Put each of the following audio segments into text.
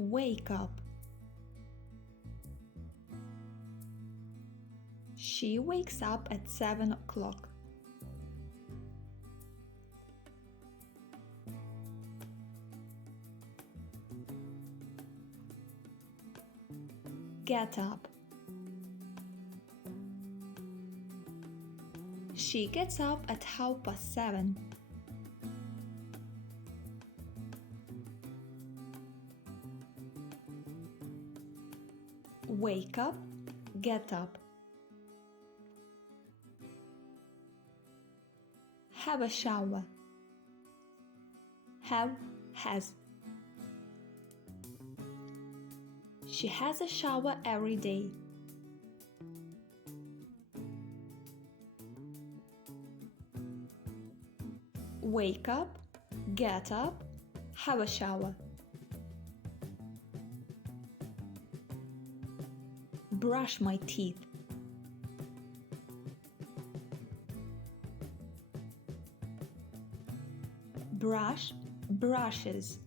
Wake up. She wakes up at 7 o'clock. Get up. She gets up at 7:30. Wake up, get up. Have a shower. Have, has. She has a shower every day. Wake up, get up, have a shower. Brush my teeth. Brush, brushes.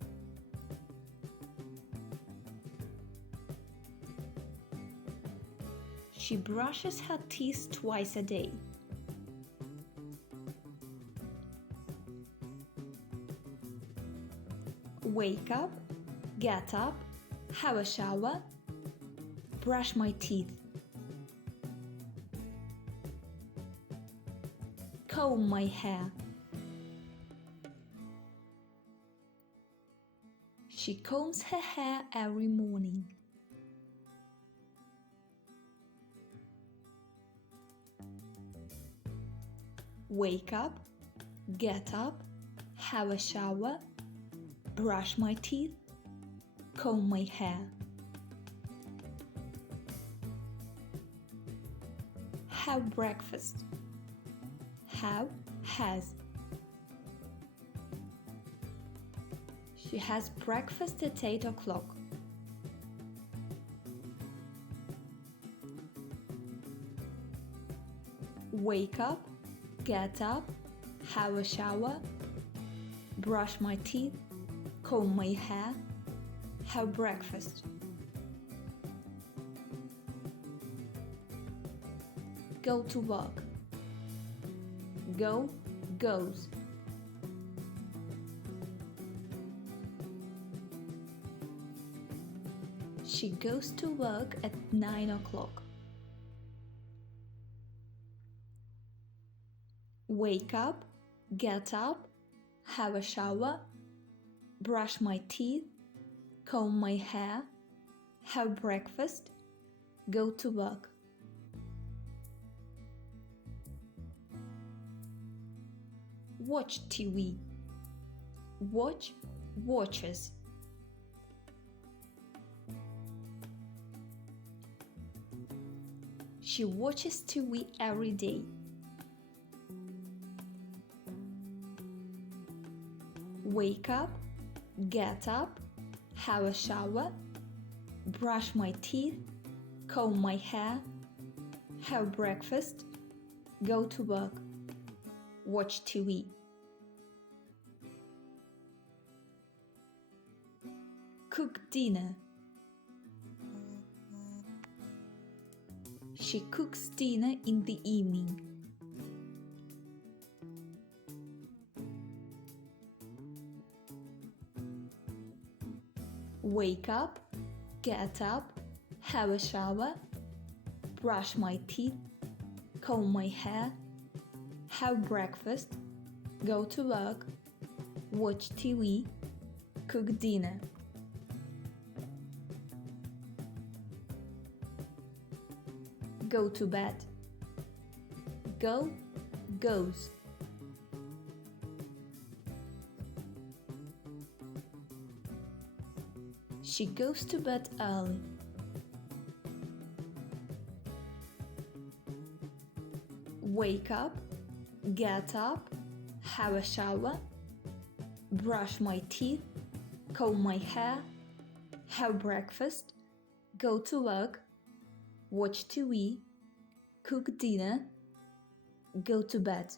She brushes her teeth twice a day. Wake up, get up, have a shower, brush my teeth. Comb my hair. She combs her hair every morning. Wake up, get up, have a shower, brush my teeth, comb my hair. Have breakfast. Have, has. She has breakfast at 8 o'clock. Wake up, get up, have a shower, brush my teeth, comb my hair, have breakfast. Go to work. Go, goes. She goes to work at 9 o'clock. Wake up, get up, have a shower, brush my teeth, comb my hair, have breakfast, go to work. Watch TV. Watch, watches. She watches TV every day. Wake up, get up, have a shower, brush my teeth, comb my hair, have breakfast, go to work, watch TV. Cook dinner. She cooks dinner in the evening. Wake up, get up, have a shower, brush my teeth, comb my hair, have breakfast, go to work, watch TV, cook dinner. Go to bed. Go, goes. She goes to bed early. Wake up, get up, have a shower, brush my teeth, comb my hair, have breakfast, go to work, watch TV, cook dinner, go to bed.